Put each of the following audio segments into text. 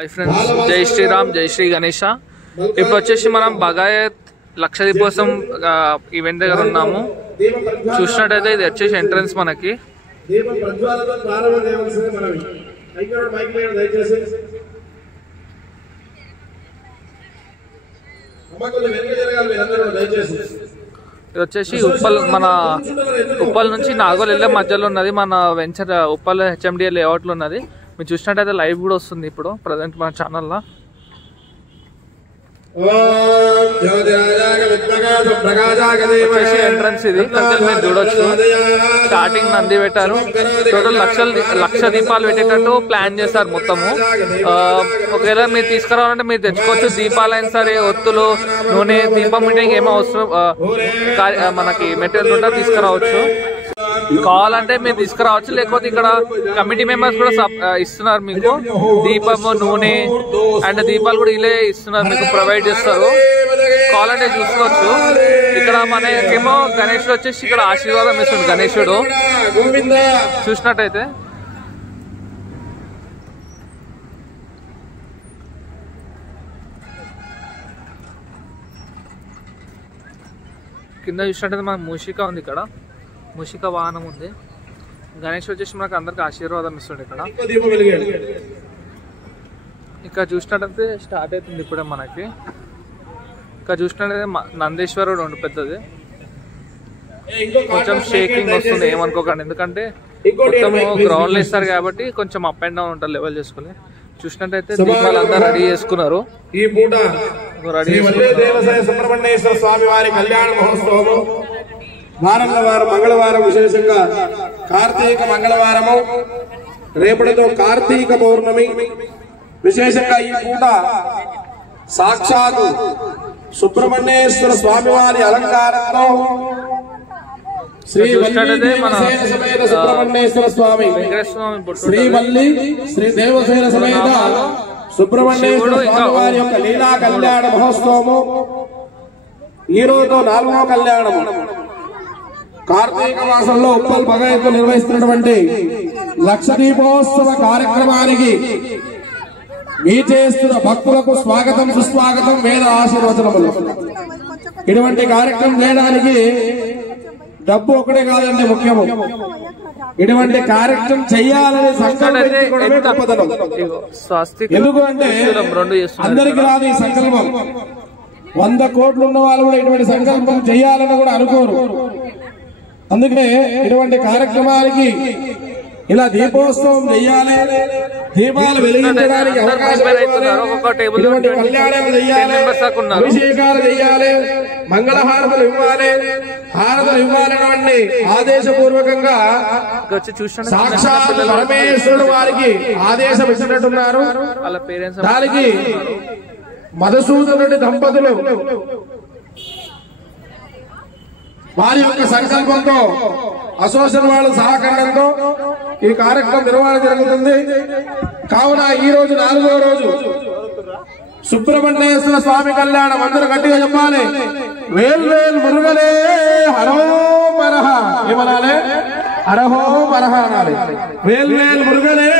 Hi friends, जय श्रीराम, जय श्री गणेश। ఇప్పుడు వచ్చేసి మనం బగాయత్ లక్ష దీపోత్సవం ఈవెంట్ దగ్గర ఉన్నాము. చూసినట్టయితే ఇది వచ్చేసి ఎంట్రన్స్ మనకి. ఇది వచ్చేసి మన ఉప్పల్ నుంచి నాగోల్ వెళ్ళే మధ్యలో ఉన్నది. మన వెంచర్ ఉప్పల్ హెచ్ఎండిఏ లేఅవుట్లో ఉన్నది. మీరు చూసినట్టయితే లైవ్ కూడా వస్తుంది ఇప్పుడు ప్రజెంట్ మన ఛానల్లో. ఎంట్రన్స్ ఇది మీరు చూడొచ్చు. స్టార్టింగ్ నంది పెట్టారు. టోటల్ లక్ష దీపాలు పెట్టేటట్టు ప్లాన్ చేస్తారు మొత్తము. ఒకవేళ మీరు తీసుకురావాలంటే మీరు తెచ్చుకోవచ్చు. దీపాలైనా సరే, ఒత్తులు, నూనె, దీపం మీటింగ్ ఏమో అవసరం మనకి మెటీరియల్ ఉంటే తీసుకురావచ్చు. కావాలంటే మీరు తీసుకురావచ్చు. లేకపోతే ఇక్కడ కమిటీ మెంబర్స్ కూడా ఇస్తున్నారు మీకు. దీపము, నూనె అండ్ దీపాలు కూడా ఇలా ఇస్తున్నారు, మీకు ప్రొవైడ్ చేస్తారు. కావాలంటే చూసుకోవచ్చు. ఇక్కడ మనకేమో గణేశుడు వచ్చేసి ఇక్కడ ఆశీర్వాదం ఇస్తుంది. గణేశుడు చూసినట్టయితే కింద చూసినట్టయితే మనకు మూషిక ఉంది. ఇక్కడ మూషిక వాహనం ఉంది. గణేష్ వచ్చేసి మనకు అందరికి ఆశీర్వాదం ఇస్తుంది. ఇక్కడ చూసినట్టయితే స్టార్ట్ అవుతుంది ఇప్పుడే మనకి. ఇక్కడ చూసినట్టయితే నందేశ్వరుడు ఉండు పెద్దది. కొంచెం షేకింగ్ వస్తుంది, ఏమనుకోకండి. ఎందుకంటే మొత్తం గ్రౌండ్ లో ఇస్తారు కాబట్టి కొంచెం అప్ అండ్ డౌన్ ఉంటుంది లెవెల్ చేసుకుని. చూసినట్టయితే దీపాలు అంతా రెడీ చేసుకున్నారు. సుబ్రహ్మణ్యేశ్వర స్వామి వారి కళ్యాణ మహోత్సవము వారం మంగళవారం, విశేషంగా కార్తీక మంగళవారము, రేపటితో కార్తీక పౌర్ణమి. విశేషంగా ఈ పూట సాక్షాత్ సుబ్రహ్మణ్యేశ్వర స్వామి వారి అలంకారంలో శ్రీ సుబ్రహ్మణ్యేశ్వర స్వామి, శ్రీ వల్లి శ్రీ దేవసేన సమేత సుబ్రహ్మణ్యేశ్వర స్వామి వారి యొక్క లీలా కళ్యాణ మహోత్సవము ఈ రోజుతో 4వ కళ్యాణము. కార్తీక మాసంలో ఉప్పల్ బగాయత్లో నిర్వహిస్తున్నటువంటి లక్ష దీపోత్సవ కార్యక్రమానికి వీచేస్తున్న భక్తులకు స్వాగతం, సుస్వాగతం, వేద ఆశీర్వచనములు. ఇటువంటి కార్యక్రమం చేయడానికి డబ్బు ఒకటే కాదండి ముఖ్యము. ఇటువంటి కార్యక్రమం చేయాలని సంకల్పం గొప్పతనం. ఎందుకు అంటే అందరికి రాదు ఈ సంకల్పం. 100 కోట్లు ఉన్న వాళ్ళు కూడా ఇటువంటి సంకల్పం చేయాలని కూడా అనుకోరు. అందుకే ఇటువంటి కార్యక్రమానికి ఇలా దీపోత్సవం చెయ్యాలి, దీపాలు వెలిగించడానికి అవకాశం ఇవ్వాలి, ఇటువంటి కళ్యాణాలు చెయ్యాలి, అభిషేకాలు చెయ్యాలి, మంగళహారతులు ఇవ్వాలి, హారతులు ఇవ్వాలనేటువంటి ఆదేశపూర్వకంగా సాక్షాత్ పరమేశ్వరుడు వారికి ఆదేశం ఇచ్చినట్టున్నారు. దానికి మధుసూదనుడి దంపతులు వారి యొక్క సంకల్పంతో, అసోసియేషన్ వాళ్ళ సహకారంతో ఈ కార్యక్రమం నిర్వహణ జరుగుతుంది. కావున ఈ రోజు 4వ రోజు సుబ్రహ్మణ్యేశ్వర స్వామి కళ్యాణం. అందరూ గట్టిగా చెప్పాలి, వేల్వేల్ మురుగలే హరో మరహ. ఏమనాలి? హరహో మరహ అనాలి. వేల్వేల్ మురుగలే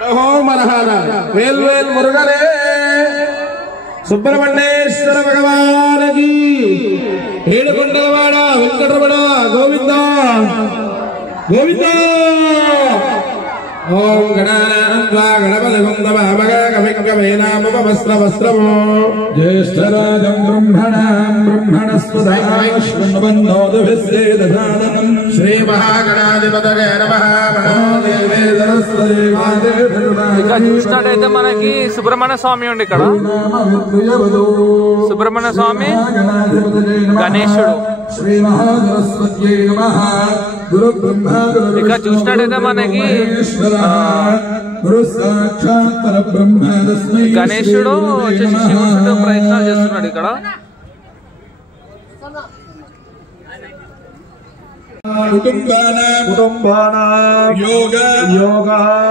హరహో మరహ అనాలి. వేల్వేల్ మురుగలే సుబ్రహ్మణ్యేశ్వర భగవానికి. ఏడుకొండలవాడ వెంకటరమణ గోవింద గోవింద. ఓం గణానాన్వా గణపతి వందమామగవేనామవస్త్రవస్త్రమో జ్యేష్ఠరాజం బ్రహ్మణాం బ్రహ్మణస్పదాం శ్రీ మహాగణాధిపతయే నమః. ఇక్కడ చూసినట్టయితే మనకి సుబ్రహ్మణ్య స్వామి ఉంది. ఇక్కడ సుబ్రహ్మణ్య స్వామి, గణేశుడు. ఇక్కడ చూసినట్టయితే మనకి గణేశుడు వచ్చేసి శివుడు ప్రయత్నాలు చేస్తున్నాడు. ఇక్కడ कुटुंबानां योग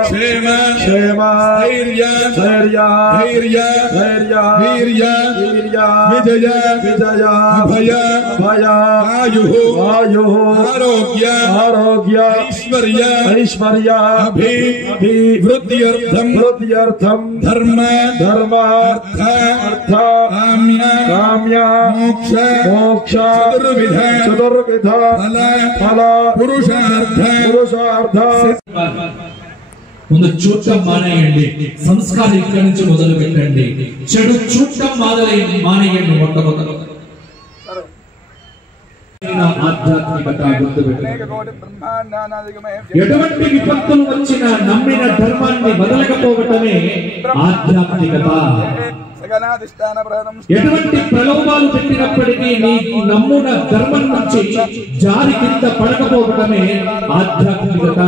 क्षेम धैर्य वीर्य विजय अभय आयु आरोग्य ऐश्वर्य अभिवृद्ध्यर्थं धर्म अर्थ काम्य मोक्ष चतुर्विध फल पुरुषार्थ ముందు చూడటం మానేయండి. సంస్కారం ఇక్కడి నుంచి మొదలు పెట్టండి. చెడు చూడటం మానేయండి. మొట్టమొదటి ఆధ్యాత్మికత ఎటువంటి విపత్తులు వచ్చినా నమ్మిన ధర్మాన్ని వదలకపోవటమే ఆధ్యాత్మికత. ఎటువంటి ప్రలోభాలు పెట్టినప్పటికీ నీకు నమ్మున ధర్మం నుంచి జారి కింద పడకపోవటమే ఆధ్యాత్మికత.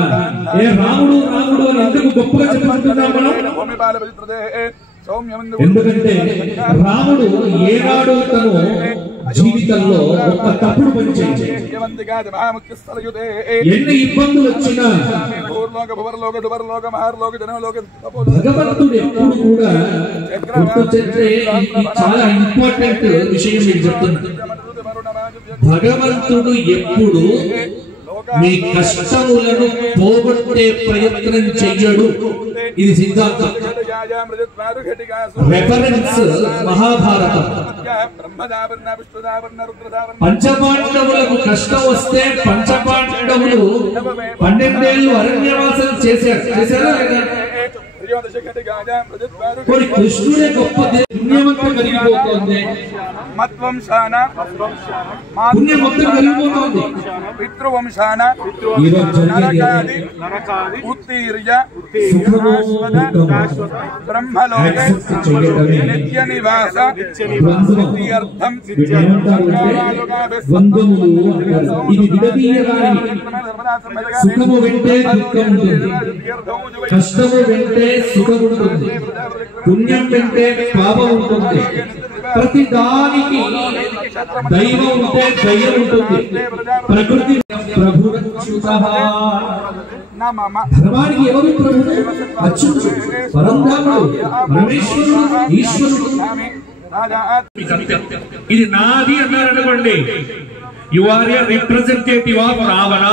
ఏ రాముడు రాముడు అని ఎందుకు గొప్పగా చెప్పుకుంటున్నాం మనం? ఎందుకంటే రాముడు ఏనాడు తను జీవితంలో ఒక తప్పుడు పని చేయించాడు. ఎన్ని ఇబ్బందులు వచ్చినా భగవంతుడు ఎప్పుడు కూడా గుర్తొచ్చే చాలా ఇంపార్టెంట్ విషయం మీకు చెప్తున్నా. భగవంతుడు ఎప్పుడు మీ కష్టములను పోగొట్టే ప్రయత్నం చెయ్యడు. ఇది సిద్ధాంతం. రెఫరెన్స్ మహాభారతం. పంచపాండవులకు కష్టం వస్తే పంచపాండవులు 12 ఏళ్ళు అరణ్యవాసం చేశారా లేదా? కృష్ణుడే గొప్ప పుణ్యమంతా కలిగిపోతుంది. పుణ్యం మొత్తం కలిగిపోతుంది. పితృవంశాన బ్రహ్మలోకే నిత్య నివాస ఇది విడదీయరాని. సుఖము వెంటే దుఃఖం ఉంటుంది, కష్టము వెంటే సుఖం ఉంటుంది, పుణ్యం వెంటే పాపం ఉంటుంది. ప్రతి దానికి దైవం ఉంటే దయ్యం ఉంటుంది. ప్రకృతి ధర్మానికి ఎవరు ప్రభుడు? అచ్యుతుడు, పరంధాముడు, పరమేశ్వరుడు, ఈశ్వరుడు. ఇది నాది అన్నారు అనుకోండి, you are a representative of Ravana.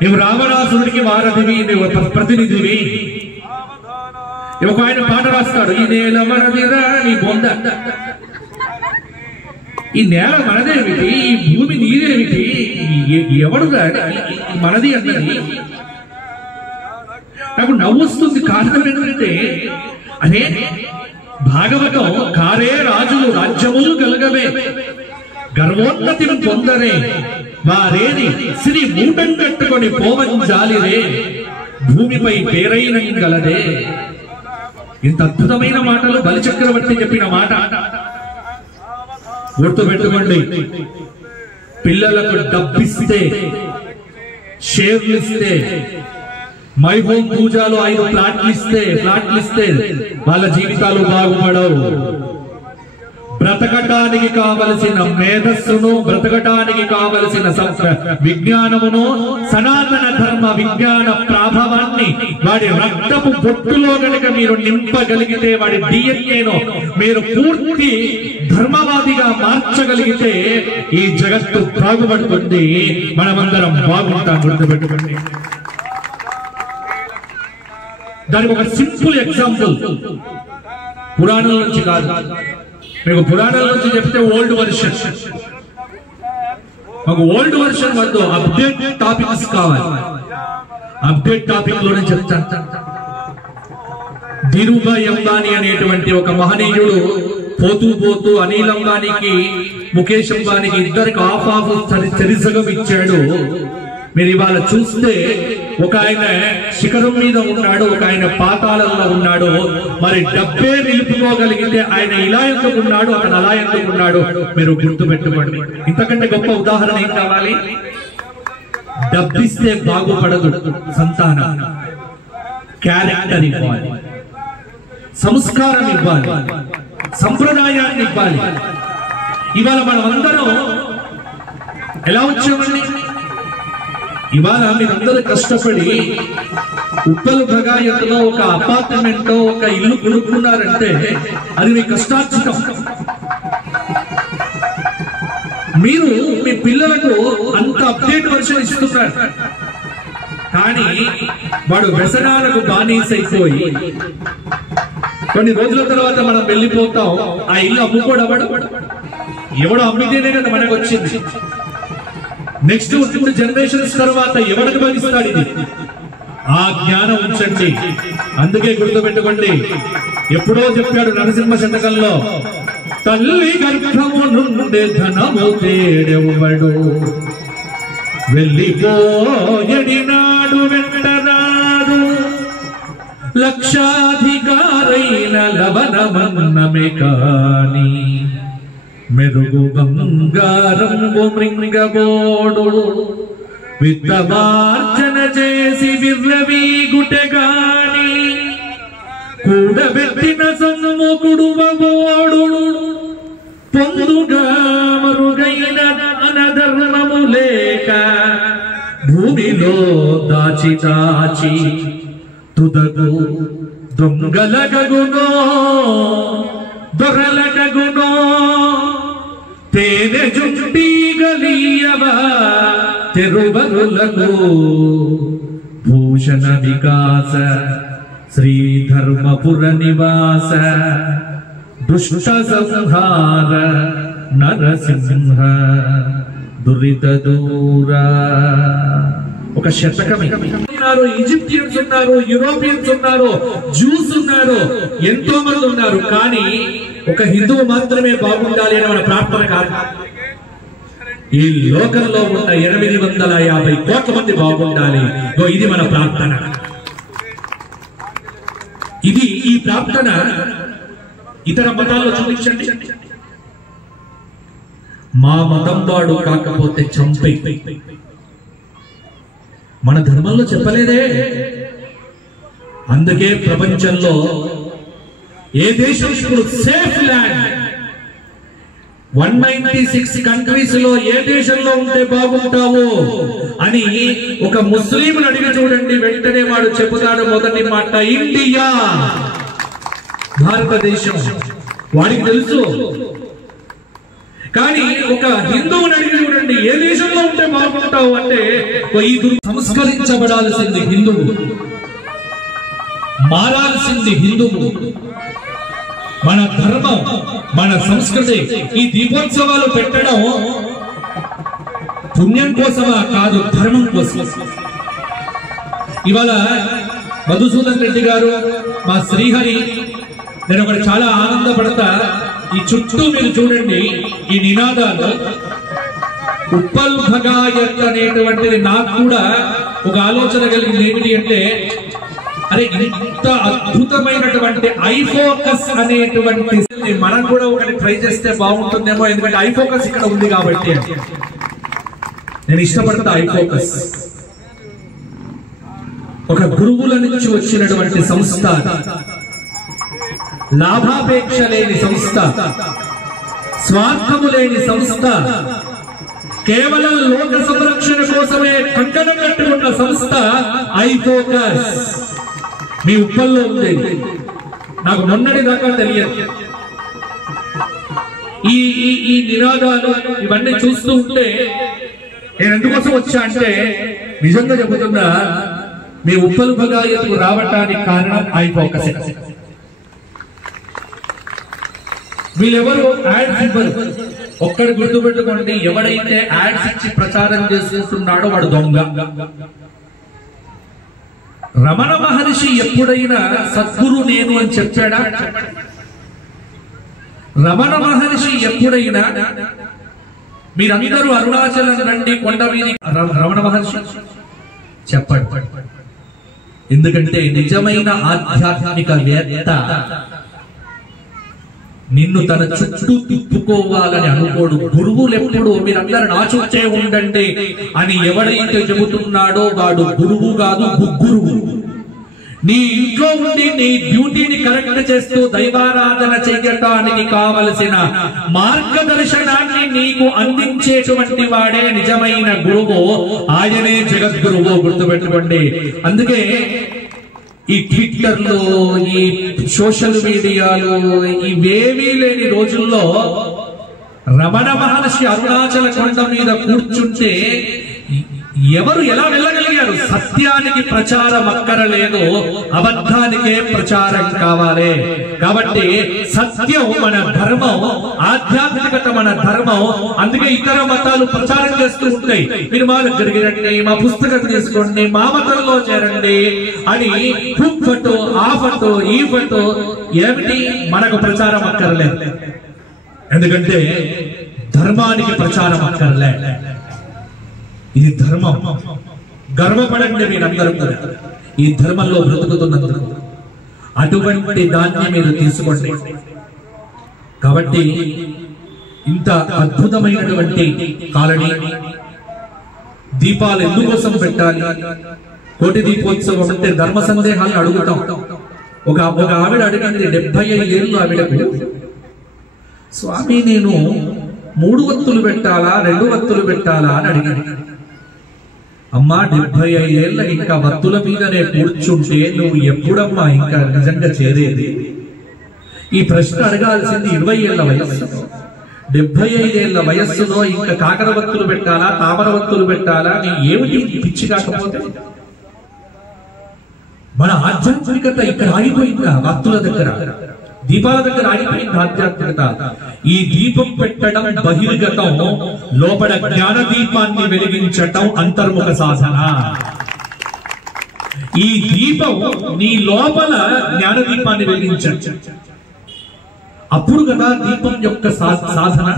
నువ్వు రావణాసురుడికి వారధివి, నువ్వు ప్రతినిధివి. ఒక ఆయన పాట రాస్తాడు, ఈ నేల మనదిరా నీ బొంద. ఈ నేల మనదేమిటి, ఈ భూమి నీదేమిటి, ఎవడుగా మనది అన్నది. నాకు నవ్వుస్తుంది. కారణం ఏంటంటే అదే భాగవతం, కారే రాజులు రాజ్యములు గలగవే, గర్వోన్నతిని పొందరే, వారేని శ్రీ మూటం కట్టుకొని పోవంజాలిరే, భూమిపై పేరైన గలదే. ఇంత అద్భుతమైన మాటలు బలిచక్రవర్తి చెప్పిన మాట. గుర్తుపెట్టుకోండి. పిల్లలకు డబ్బిస్తే, షేర్లు ఇస్తే, మై హోమ్ పూజలో 5 ఫ్లాట్లు ఇస్తే వాళ్ళ జీవితాలు బాగుపడవు. బ్రతకటానికి కావలసిన మేధస్సును, బ్రతకటానికి కావలసిన విజ్ఞానమును, సనాతన ధర్మ విజ్ఞాన ప్రాభవాన్ని వాడి రక్తపు బొట్టులో గనుక మీరు నింపగలిగితే, వాడి డిఎన్ఏను మీరు పూర్తి ధర్మవాదిగా మార్చగలిగితే ఈ జగత్తు బాగుపడుతుంది. మనమందరం బాగుంటాం. గుర్తుపెట్టుకోండి. దానికి ఒక సింపుల్ ఎగ్జాంపుల్ పురాణం నుంచి కాదు, మీకు పురాణాల నుంచి చెప్తే ఓల్డ్ వర్షన్. మాకు ఓల్డ్ వర్షన్ వద్దు, అప్డేట్ టాపిక్స్ కావాలి. అప్డేట్ టాపిక్ లోనే చెప్తాను. ధీరుభాయ్ అంబానీ అనేటువంటి ఒక మహనీయుడు పోతూ అనిల్ అంబానీకి, ముఖేష్ అంబానీకి ఇద్దరికి ఆఫ్ చరిసగం ఇచ్చాడు. మీరు ఇవాళ చూస్తే ఒక ఆయన శిఖరం మీద ఉన్నాడు, ఒక ఆయన పాతాళంలో ఉన్నాడు. మరి డబ్బే నిలుపుకోగలిగితే ఆయన ఇలా ఎందుకు ఉన్నాడు, అతను అలా ఎందుకు ఉన్నాడు, మీరు గుర్తుపెట్టుకోండి. ఇంతకంటే గొప్ప ఉదాహరణ ఏం కావాలి? డబ్బిస్తే బాగుపడదు సంతానం. క్యారెక్టర్ ఇవ్వాలి, సంస్కారం ఇవ్వాలి, సంప్రదాయాన్ని ఇవ్వాలి. ఇవాళ మనం అందరం ఎలా వచ్చామండి? ఇవాళ మీరందరూ కష్టపడి ఉప్పల్ భగాయత్లో ఒక అపార్ట్మెంట్ ఒక ఇల్లు కొనుక్కున్నారంటే అది మీ కష్టార్జితం. మీరు మీ పిల్లలకు అంత అప్డేట్ వర్షన్ ఇస్తున్నారు, కానీ వాడు వ్యసనాలకు బానిసైపోయి కొన్ని రోజుల తర్వాత మనం వెళ్ళిపోతాం. ఆ ఇల్లు అమ్ముకోడవాడు ఎవడో అమ్మితేనే కదా మనకు వచ్చింది. నెక్స్ట్ 2 జనరేషన్స్ తర్వాత ఎవరికి భవిస్తాడు ఇది? ఆ జ్ఞానం ఉంచండి. అందుకే గుర్తుపెట్టుకోండి, ఎప్పుడో చెప్పాడు నరసింహ శతకంలో, తల్లి గర్భము నుండి ధనము తేడెవ్వడు, వెళ్ళిపోయడినాడు వెంటరాడు, లక్షాధికారైన లవణమన్నమే కాని మెరుగు బంగారంబు మృంగబోడు, విత్తమార్జన చేసి విర్రవీగుటె గాని కూడబెట్టిన సొమ్ము కుడువబోడు, పొందుగా మరుగైన అనధర్మము లేక భూమిలో దాచి దాచి తుదకు దొంగలగగునో దొరలగగునో, తేనె జుట్టి గలియవా తెరువరులకు భూషణ వికాస శ్రీధర్మపుర నివాస దుష్ట సంహార నరసింహ దురిత దూర. ఒక శతకమే. ఈజిప్షియన్స్ ఉన్నారు, యూరోపియన్స్ ఉన్నారు, జూస్ ఉన్నారు, ఎంతో మంది ఉన్నారు. కానీ ఒక హిందువు మాత్రమే బాగుండాలి అని మన ప్రార్థన కాదు. ఈ లోకంలో ఉన్న 850 కోట్ల మంది బాగుండాలి, ఇది మన ప్రార్థన. ఇది ఈ ప్రార్థన ఇతర మతాల్లో చూపించండి. మా మతం వాడు కాకపోతే చంపే, మన ధర్మంలో చెప్పలేదే. అందుకే ప్రపంచంలో ఏ దేశం ఇప్పుడు సేఫ్ ల్యాండ్ 196 కంట్రీస్ లో ఏ దేశంలో ఉంటే బాగుంటావు అని ఒక ముస్లిం అడిగి చూడండి, వెంటనే వాడు చెబుతాడు మొదటి మాట ఇండియా, భారతదేశం. వాడికి తెలుసు. కానీ ఒక హిందువుని అడిగి చూడండి, ఏ దేశంలో ఉంటే బాగుంటావు అంటే ఈ సంస్కరించబడాల్సింది హిందువు, మారాల్సింది హిందువు. మన ధర్మం, మన సంస్కృతి. ఈ దీపోత్సవాలు పెట్టడం పుణ్యం కోసమా? కాదు, ధర్మం కోసం. ఇవాళ మధుసూదన్ రెడ్డి గారు, మా శ్రీహరి, నేను ఒకటి చాలా ఆనందపడతా. ఈ చుట్టూ మీరు చూడండి, ఈ నినాదాలు ఉప్పల్ భగాయత్ అనేటువంటిది నాకు కూడా ఒక ఆలోచన కలిగింది. ఏమిటి అంటే, అరే ఇంత అద్భుతమైనటువంటి ఐఫోకస్ అనేటువంటి మనం కూడా ఒకటి ట్రై చేస్తే బాగుంటుందేమో, ఎందుకంటే ఐఫోకస్ ఇక్కడ ఉంది కాబట్టి. నేను ఇష్టపడతా ఐఫోకస్. ఒక గురువుల నుంచి వచ్చినటువంటి సంస్థ, లాభాపేక్ష లేని సంస్థ, స్వార్థము లేని సంస్థ, కేవలం లోక సంరక్షణ కోసమే కంకణం కట్టుకున్న సంస్థ ఐఫోకస్. మీ ఉప్పల్లో ఉంది, నాకు మొన్నటి దాకా తెలియదు. ఈ నినాదాలు ఇవన్నీ చూస్తూ ఉంటే నేను ఎందుకోసం వచ్చా అంటే, నిజంగా చెబుతున్నా, మీ ఉప్పల్ భగాయత్కు రావటానికి కారణం ఐఫోకస్. వీళ్ళెవరు యాడ్స్ ఇవ్వరు. ఒక్కడి గుర్తుపెట్టుకోండి, ఎవడైతే యాడ్స్ ఇచ్చి ప్రచారం చేస్తున్నాడో వాడు దొంగ. రమణ మహర్షి ఎప్పుడైనా సద్గురు నేను అని చెప్పాడా? రమణ మహర్షి ఎప్పుడైనా మీరందరూ అరుణాచలం రండి కొండ వీధి, రమణ మహర్షి చెప్పాడు. ఎందుకంటే నిజమైన ఆధ్యాత్మిక వేత్త నిన్ను తన చుట్టూ తిప్పుకోవాలని అనుకోడు. గురువులు ఎప్పుడు మీరందరూ నా చుట్టే ఉండండి అని ఎవడైతే చెబుతున్నాడో వాడు గురువు కాదు, గురువు. నీ ఇంట్లో ఉండి నీ డ్యూటీని కరెక్ట్ చేస్తూ దైవారాధన చేయటానికి కావలసిన మార్గదర్శనాన్ని నీకు అందించేటువంటి వాడే నిజమైన గురువు. ఆయనే జగద్గురువు, గుర్తుపెట్టుకోండి. అందుకే ఈ ట్విట్టర్లు, ఈ సోషల్ మీడియాలు ఇవేమీ లేని రోజుల్లో రమణ మహర్షి అరుణాచల కొండ మీద కూర్చుంటే ఎవరు ఎలా వెళ్ళగలిగారు? సత్యానికి ప్రచారం అక్కరలేదు, అబద్ధానికే ప్రచారం కావాలి. కాబట్టి సత్యం మన ధర్మం, ఆధ్యాత్మికత మన ధర్మం. అందుకే ఇతర మతాలు ప్రచారం చేస్తూ ఉంటాయి, మీరు మా దగ్గరికి రండి, మా పుస్తకం తీసుకోండి, మా మతంలో చేరండి అని. ఫోటో, ఆ ఫోటో, ఈ ఫోటో ఏమిటి? మనకు ప్రచారం అక్కర్లేదు. ఎందుకంటే ధర్మానికి ప్రచారం అక్కర్లే. ఇది ధర్మం. గర్వపడండి మీరందరూ కూడా ఈ ధర్మంలో బ్రతుకుతున్నందుకు. అటువంటి దాన్ని మీరు తీసుకోండి. కాబట్టి ఇంత అద్భుతమైనటువంటి కాలనీ దీపాలు ఎందుకోసం పెట్టాలి? కోటి దీపోత్సవం అంటే ధర్మ సందేహాలను అడుగుతాం. ఒక ఆవిడ అడిగింది, 75 ఏళ్ళు ఆవిడకు, స్వామి నేను 3 వత్తులు పెట్టాలా 2 వత్తులు పెట్టాలా అని అడిగాను. అమ్మా 75 ఏళ్ళ ఇంకా వత్తుల మీదనే కూర్చుంటే నువ్వు ఎప్పుడమ్మా ఇంకా నిజంగా చేరేది? ఈ ప్రశ్న అడగాల్సింది 20 ఏళ్ల వయస్సు. 75 ఏళ్ల వయస్సులో ఇంకా కాకర వత్తులు పెట్టాలా తామర వత్తులు పెట్టాలా? నీ ఏమిటి పిచ్చి? కాకపోతే మన ఆధ్యాత్మికత ఇక్కడ ఆగిపోయిందా? వత్తుల దగ్గర, దీపాల దగ్గర ఆగిపోయింది ఆధ్యాత్మికత. ఈ దీపం పెట్టడం బహిర్గతం, లోపల జ్ఞాన దీపాన్ని వెలిగించటం అంతర్ముఖ సాధన. ఈ దీపం నీ లోపల జ్ఞాన దీపాన్ని వెలిగించచ్చు, అప్పుడు కదా దీపం యొక్క సాధన,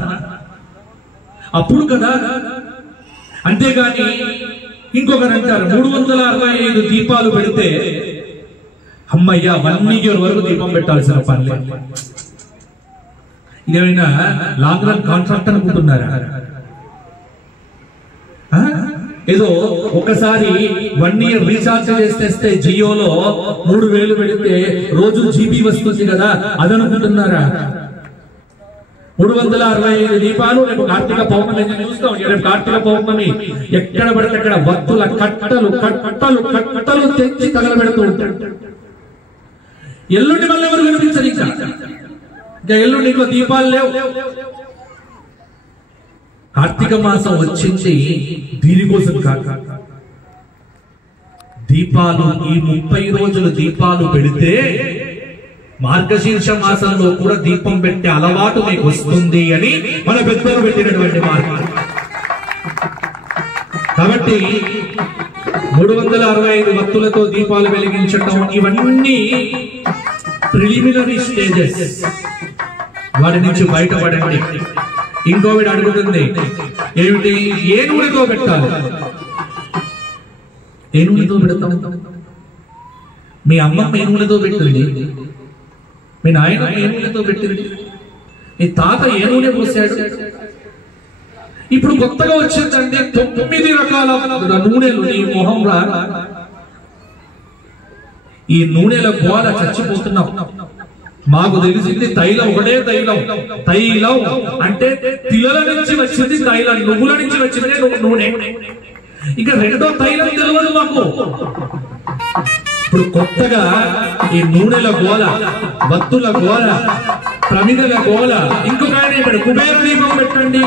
అప్పుడు కదా. అంతేగాని ఇంకొకరు అంటారు 365 దీపాలు పెడితే అమ్మయ్య 1 ఇయర్ వరకు దీపం పెట్టాల్సిన పనిలే. ఇదేమైనా లాంగ్ రన్ కాంట్రాక్ట్ అనుకుంటున్నారా? ఏదో ఒకసారి 1 ఇయర్ రీఛార్జ్ చేస్తే జియోలో 3000 పెడితే రోజు జీబీ వస్తుంది కదా, అదనుకుంటున్నారా? 365 దీపాలు. రేపు కార్తీక పౌర్ణమి చూస్తాం. రేపు కార్తీక పౌర్ణమి ఎక్కడ పడితే అక్కడ వత్తుల కట్టలు కట్టలు కట్టలు తెచ్చి తగలబెడుతూ ఉంటాడు. ఎల్లుండి మళ్ళీ ఎవరు కనిపించరు. ఇంకా ఎల్లుండి ఇంకో దీపాలు లేవు. కార్తీక మాసం వచ్చింది దీనికోసం కాదు. దీపాలు ఈ 30 రోజులు దీపాలు పెడితే మార్గశీర్ష మాసంలో కూడా దీపం పెట్టే అలవాటు మీకు వస్తుంది అని మన పెద్దలు పెట్టినటువంటి మార్గం. కాబట్టి 365 వత్తులతో దీపాలు వెలిగించటం ఇవన్నీ ప్రిలిమినరీ స్టేజెస్. వాటి నుంచి బయటపడండి. ఇంకోవిడ అడుగుతుంది, ఏమిటి? ఏ నూనెతో పెట్టాలి? ఏ నూనెతో పెడతాం? మీ అమ్మ ఏ నూనెతో పెట్టింది? మీ నాయన ఏ నూనెతో పెట్టింది? మీ తాత ఏ నూనె పోసాడు? ఇప్పుడు కొత్తగా వచ్చిందండి 9 రకాల నూనెలు నీ మొహం రా. ఈ నూనెల గోల చచ్చిపోతున్నాం. మాకు తెలిసింది తైలం, ఒకటే తైలం. తైలం అంటే తిలల నుంచి వచ్చింది తైలం, నువ్వుల నుంచి వచ్చిందే నూనె. ఇక రెండో తైలం తెలియదు మాకు. ఇప్పుడు కొత్తగా ఈ నూనెల గోల, వత్తుల గోల, ప్రమిదల గోల. ఇంకొక ఆయన ఇక్కడ కుబేర దీపం పెట్టండి.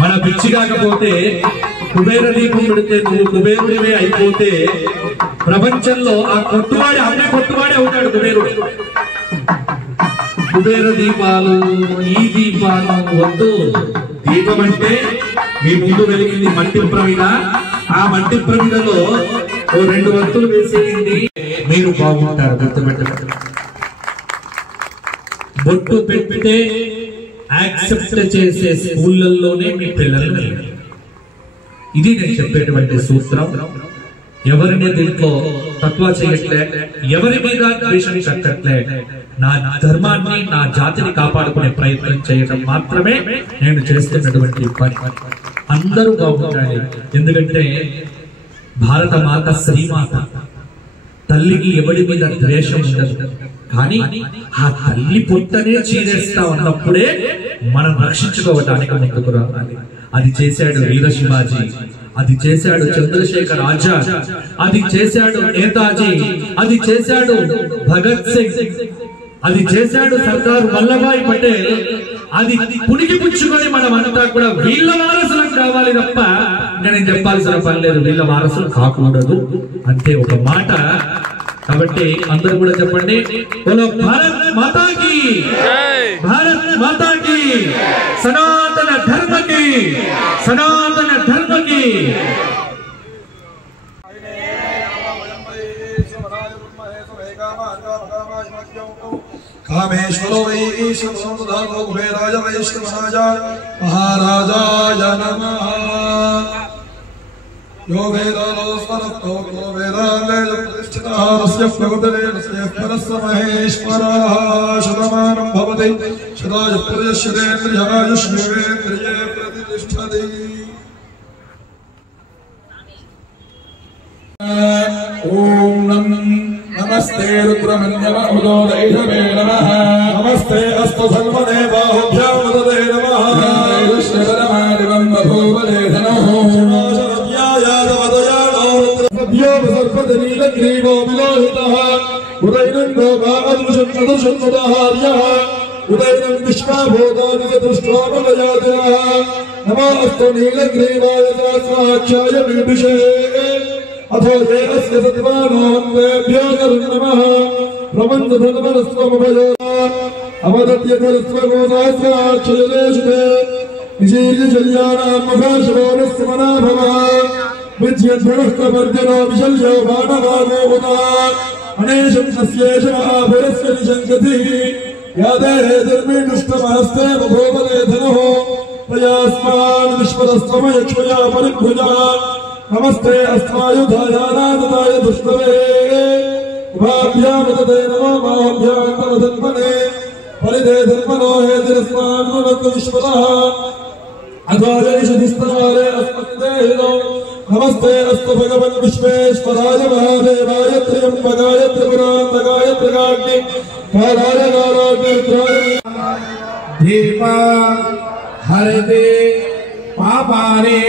మన పిచ్చి కాకపోతే కుబేర దీపం పెడితే నువ్వు కుబేరుడివే అయిపోతే ప్రపంచంలో ఆ కొట్టువాడే అమ్మే కొట్టువాడే అవుతాడు కుబేరుడు. కుబేర దీపాలు, ఈ దీపాలు వద్దు. దీపం అంటే మీ ముందు వెలిగింది మట్టి ప్రమిద. ఆ మట్టి ప్రమిదలో 2 వత్తులు వేసేయండి, మీరు బాగుంటారు. గుర్తుపెట్టండి. బొట్టు పెట్టితే యాక్సెప్ట్ చేసే స్కూళ్ళల్లోనే మీ పిల్లలు. ఇది నేను చెప్పేటువంటి సూత్రం. ఎవరిని దీంట్లో తక్కువ చేయట్లే, ఎవరి మీద ద్వేషం కట్టట్లే. నా ధర్మాన్ని, నా జాతిని కాపాడుకునే ప్రయత్నం చేయడం మాత్రమే నేను చేస్తున్నటువంటి పని. అందరూ బాగుంటాయి. ఎందుకంటే భారత మాత శ్రీమాత. తల్లికి ఎవడి మీద ద్వేషం ఉండదు, కానీ ఆ తల్లి పొట్టనే చీరేస్తా ఉన్నప్పుడే మనం రక్షించుకోవటానికి ముందుకు రావాలి. అది చేశాడు వీర శివాజీ, అది చేశాడు చంద్రశేఖర్ ఆజాద్, అది చేశాడు నేతాజీ, అది చేశాడు భగత్ సింగ్, అది చేశాడు సర్దార్ వల్లభాయ్ పటేల్. అది పుణికి పుచ్చుకొని మనం అంతా కూడా వీళ్ళ వారసులం కావాలి తప్ప నేను చెప్పాల్సిన పని లేదు, వీళ్ళ వారసులు కాకూడదు అంతే ఒక మాట. కాబట్టి అందరూ కూడా చెప్పండి, బోలో భారత్ మాతాకి, భారత్ మాతాకి, సనాతన ధర్మకి, సనాతన ధర్మకి. कामेश्वरो वैश्वरो कुबेराय वैष्णवाय महाराजाय नमः। यो वेदास्वरतो यो वेदालय प्रतिष्ठितः तस्य प्रकृतिरेणस्य परस्य महेश्वरः शतमानं भवति शताय प्रयश्यतेन्द्रियाय शिवेन्द्रिये प्रतिष्ठति। ओम नमस्ते रुद्रमन्यवदोदैषवे नमः। नमस्ते अस्तु सर्वदेवाभ्यां वदते नमः। विष्णुपरमादिवं बभूवले धनः शिवायादवदयानो सर्पदनीलग्रीवो विलोहितः उदयनं गोपादृशन्नदृशन्नुदाहार्यः उदयनं विश्वाभूतादिदृष्ट्वामलयातिनः नमोऽस्तु नीलग्रीवाय सहस्राक्षाय विदुषे अथो ये अस्य सत्वानोऽन्वेभ्यो नमः। प्रबन्धधनमनस्त्वमभयो अवदत्यधरस्त्वगोदास्याक्षयलेषिते निशीर्यशल्यानां मुखाशवोनस्य मनाभवः विद्यद्भुरस्त्वपर्जनो विशल्यो बाणवागो उदा अनेशं तस्येष महाभुरस्य निशङ्कतिः यादेः धर्मेणुष्टमहस्ते बभूवले धनुः तयास्मान् विश्वतस्त्वमयक्ष्मया परिभुजः। नमस्ते अस्मायुधायानादताय दुष्टवे उभाभ्यामदते नमो माभ्यान्तरधन्मने परिदे धन्मनो हेतिरस्मान्नवन्तु विश्वतः अधोजैषधिस्तनाले अस्मद्देहिनो। नमस्ते अस्तु भगवन् विश्वेश्वराय महादेवाय त्र्यम्बकाय त्रिपुरान्तकाय त्रिकाग्नि कालाय कालाग्निरुद्राय दीपा हरते पापानि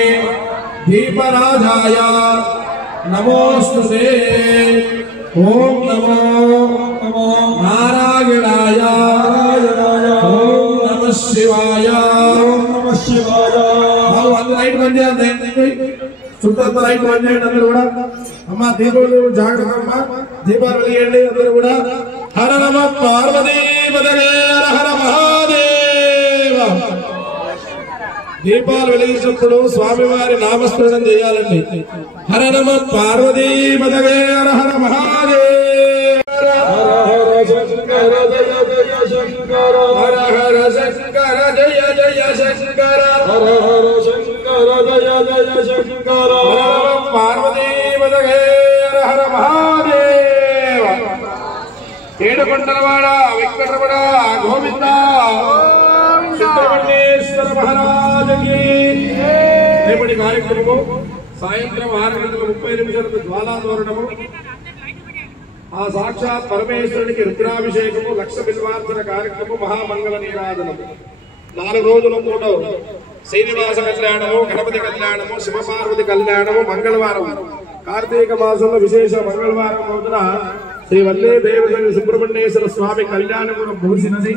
दीपराजाय नमोस्तुते। ओम नमो नमो नारायणाय ओम नमः शिवाय ओम नमः शिवाय। लाइट बन जाए చుట్టూ లైట్ బన్ చేయండి అందరూ కూడా। అమ్మ దీపావళి జాగ్రత్త అమ్మ, దీపాలు వెలిగేయండి అందరూ కూడా। హర నమ పార్వతీపతయే హర మహాదేవ। దీపాలు వెలిగించినప్పుడు స్వామివారి నామస్మరణం చేయాలండి। హర నమ పార్వతీపతయే హర హర మహాదేవ। హర హర శంకర జయ జయ శంకర హర హర శంకర జయ జయ శంకర హర హర శంకర జయ జయ శంకర హర నమ పార్వతీపతయే హర హర మహాదేవ। ఏడుకొండలవాడ వెంకటరమణ గోవింద సుబ్రహ్మణ్యేశ్వర మహారాజుకి। రేపటి కార్యక్రమము సాయంత్రం 6:30 జ్వాలాతోరణము, ఆ సాక్షాత్ పరమేశ్వరునికి రుద్రాభిషేకము, లక్ష బిల్వార్చన కార్యక్రమము, మహామంగళ నీరాజనము, 4 రోజుల పూట శ్రీనివాస కళ్యాణము, గణపతి కళ్యాణము, శివపార్వతి కళ్యాణము, మంగళవారం కార్తీక మాసంలో విశేష మంగళవారం రోజున శ్రీ వల్లే దేవదేవి సుబ్రహ్మణ్యేశ్వర స్వామి కళ్యాణం ముగిసినది,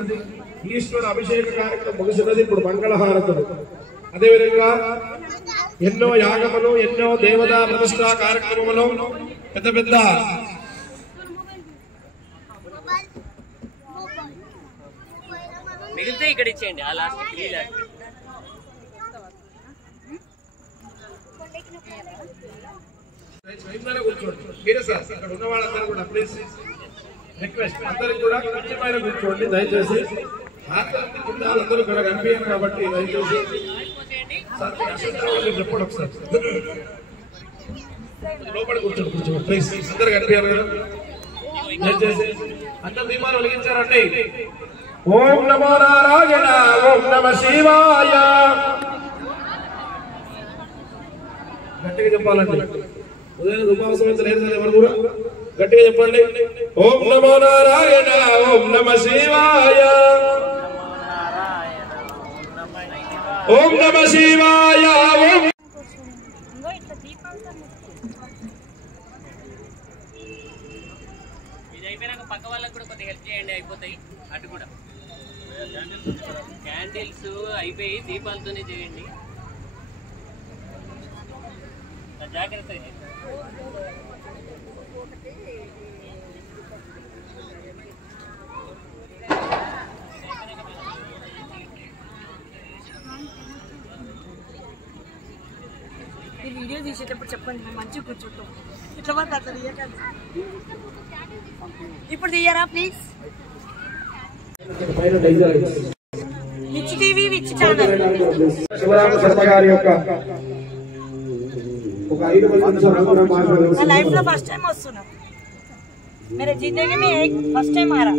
ఈశ్వర అభిషేక కార్యక్రమం ముగిసినది। ఇప్పుడు మంగళహారతులు, అదేవిధంగా ఎన్నో యాగములు, ఎన్నో దేవతా ప్రతిష్టా కార్యక్రమములు, పెద్ద పెద్ద మిగిలితే ఇక్కడ ఇచ్చేయండి ఆ లాస్ట్ కూర్చోండి। మీరే సార్ ఇక్కడ ఉన్న వాళ్ళందరూ కూడా ప్లీజ్ రిక్వెస్ట్, అందరికి కూడా కుర్చీ పైన కూర్చోండి దయచేసి। అందరూ ఇక్కడ కనిపించారు కాబట్టి దయచేసి చెప్పండి ఒకసారి లోపల కూర్చోండి, కూర్చోండి ప్లీజ్, అందరు కనిపించారు కదా దయచేసి। అందరు దీపాలు వెలిగించారండి। ఓం నమో నారాయణ ఓం నమ శివాయ గట్టిగా చెప్పాలండి। ఉదయం ఉపవాసం అయితే లేదు ఎవరు కూడా గట్టిగా చెప్పండి. ఓం నమో నారాయణ ఓం నమ శివాయ ఓం నమ శివాయ ఓం ఇది అయిపోయినాక పక్క వాళ్ళకి కూడా కొద్దిగా హెల్ప్ చేయండి, అయిపోతాయి. అటు కూడా క్యాండిల్స్ అయిపోయి దీపాలతోనే చేయండి. జాగ్రత్త. ఈ వీడియో తీసేటప్పుడు చెప్పండి, మంచిగా కూర్చుంటాం. ఇట్లా పడితే అట్లా తీయకండి. ఇప్పుడు తీయరా please. Which TV which channel? Sivarama Sharma గారి యొక్క ఒక 5 నిమిషాలు మాట్లాడారు. लाइफ में फर्स्ट टाइम वस्तुना मेरे जिंदगी में एक फर्स्ट टाइम आ रहा.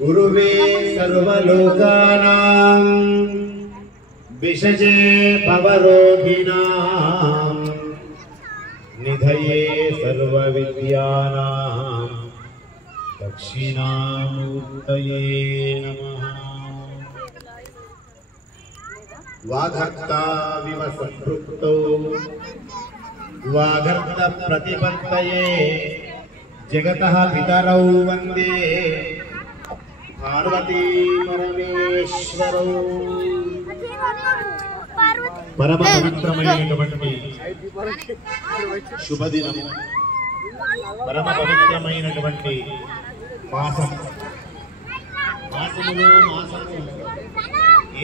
गुरुवे सर्वलोकानां विषजे भवरोगिणां निधये सर्वविद्यानां दक्षिणामूर्तये नमः. वागर्ताविव सम्पृक्तौ वागर्तप्रतिपत्तये जगतः पितरौ वन्दे पार्वती परमेश्वरौ. परम पवित्रమైనటువంటి శుభదినము, పరమ పవిత్రమైనటువంటి మాసము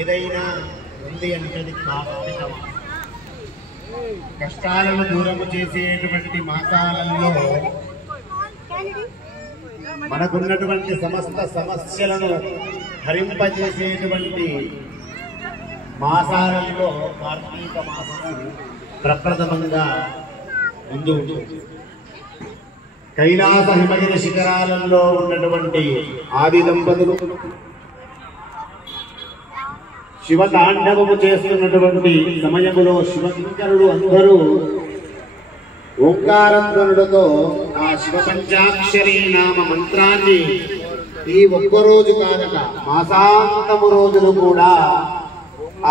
ఏదైనా ఉంది అంటే కార్తీక మాసం. కష్టాలను దూరము చేసేటువంటి మాసాలలో మనకున్నటువంటి సమస్త సమస్యలను హరింపజేసేటువంటి మాసాలలో కార్తీక మాసము ప్రప్రథమంగా ముందు ఉంటుంది. కైలాస హిమగిరి శిఖరాలలో ఉన్నటువంటి ఆది దంపతులు శివ తాండవము చేస్తున్నటువంటి సమయములో శివకింకరులు అందరూ ఓంకారధ్వనులతో ఆ శివ పంచాక్షరి నామ మంత్రాన్ని ఈ ఒక్కరోజు కాదట మాసాంతము రోజులు కూడా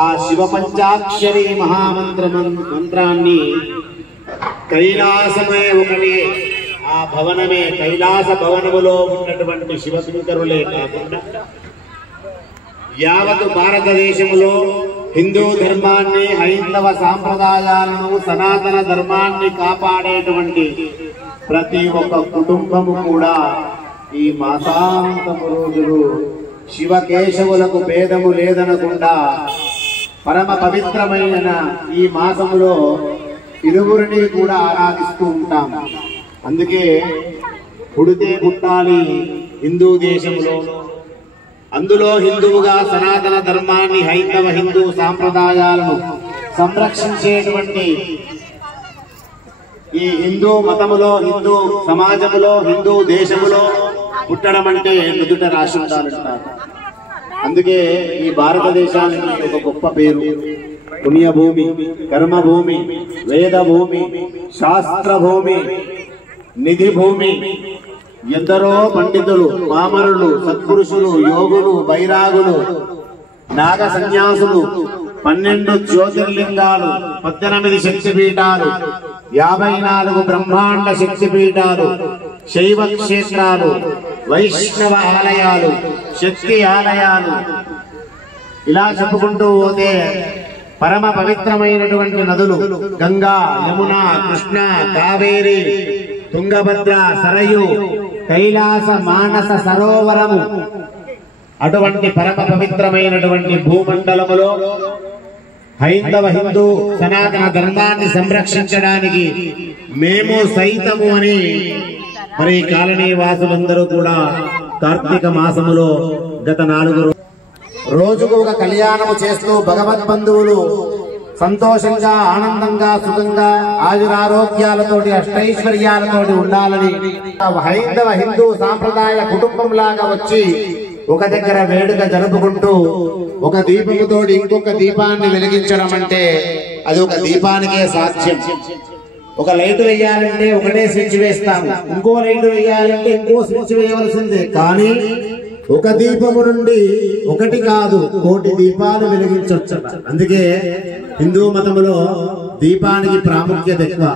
ఆ శివ పంచాక్షరి మంత్రాన్ని కైలాసమే ఒకటి, ఆ భవనమే కైలాస భవనములో ఉన్నటువంటి శివశంకరులే కాకుండా యావత్ భారతదేశంలో హిందూ ధర్మాన్ని, హైందవ సాంప్రదాయాలను, సనాతన ధర్మాన్ని కాపాడేటువంటి ప్రతి ఒక్క కుటుంబము కూడా ఈ మాసాంతము రోజులు శివకేశవులకు భేదము లేదనకుండా పరమ పవిత్రమైన ఈ మాసములో ఇరువురిని కూడా ఆరాధిస్తూ ఉంటాం. అందుకే పుడితే పుట్టాలి హిందూ దేశంలో, అందులో హిందువుగా సనాతన ధర్మాన్ని, హైందవ హిందూ సాంప్రదాయాలను సంరక్షించేటువంటి ఈ హిందూ మతములో, హిందూ సమాజములో, హిందూ దేశములో పుట్టడం అంటే నుదుట రాసి ఉండాలంటారు. అందుకే ఈ భారతదేశానికి ఒక గొప్ప పేరు పుణ్యభూమి, కర్మభూమి, వేదభూమి, శాస్త్రభూమి, నిధి భూమి. ఎందరో పండితులు, పామరులు, సత్పురుషులు, యోగులు, బైరాగులు, నాగ సన్యాసులు, 12 జ్యోతిర్లింగాలు, 18 శక్తిపీఠాలు, 54 బ్రహ్మాండ శక్తిపీఠాలు, శైవ క్షేత్రాలు, వైష్ణవ ఆలయాలు, శక్తి ఆలయాలు, ఇలా చెప్పుకుంటూ పోతే పరమ పవిత్రమైనటువంటి నదులు గంగా, యమున, కృష్ణ, కావేరి, తుంగభద్ర, సరయు, కైలాస మానస సరోవరము, అటువంటి పరమ పవిత్రమైనటువంటి భూమండలములో హైందవ హిందూ సనాతన ధర్మాన్ని సంరక్షించడానికి మేము సైతము అని మరి కాలనీ వాసులందరూ కూడా కార్తీక మాసములో గత 4 రోజుకు ఒక కళ్యాణము చేస్తూ భగవద్బంధువులు సంతోషంగా, ఆనందంగా, సుఖంగా, ఆయురారోగ్యాలతోటి, అష్టైశ్వర్యాలతోటి ఉండాలని హైందవ హిందూ సాంప్రదాయ కుటుంబంలాగా వచ్చి ఒక దగ్గర వేడుక జరుపుకుంటూ ఒక దీపముతోటి ఇంకొక దీపాన్ని వెలిగించడం అంటే అది ఒక దీపానికే సాధ్యం. ఒక లైట్ వేయాలంటే ఒకటే స్విచ్ వేస్తాము, ఇంకో లైట్ వేయాలంటే ఇంకో స్విచ్ వేయవలసిందే. కానీ ఒక దీపము నుండి ఒకటి కాదు, కోటి దీపాలు వెలిగించవచ్చు. అందుకే హిందూ మతములో దీపానికి ప్రాముఖ్యత ఎక్కువ.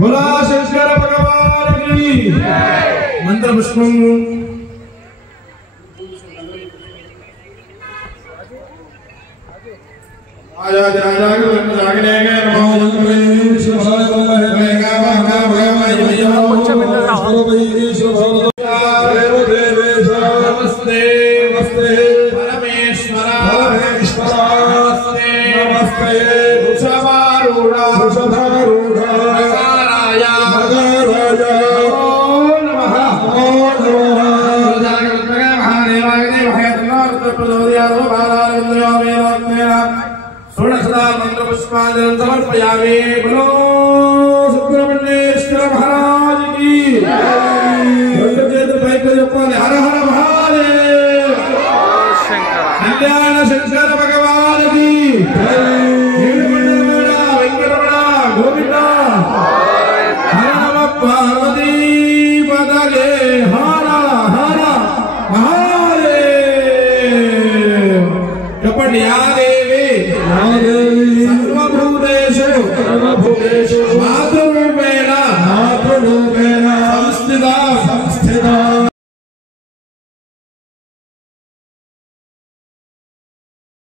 बोला शंकर भगवान की मंत्र पुष्पम आजा राजा जागने के नमो शिवाय मेगा महा भगवान नमस्ते नमस्ते परमेश्वर नमस्ते नमस्ते वृषभारूढ़ समर्पयामि। बोलो सुब्रह्मण्येश्वर महाराज की हर हर महादेव। कल्याण शंकर भगवान की वेंकटरमण गोविंदा। हर नमः पार्वती पतये हर हर महादेव। कपट मातृरूपेण संस्थिता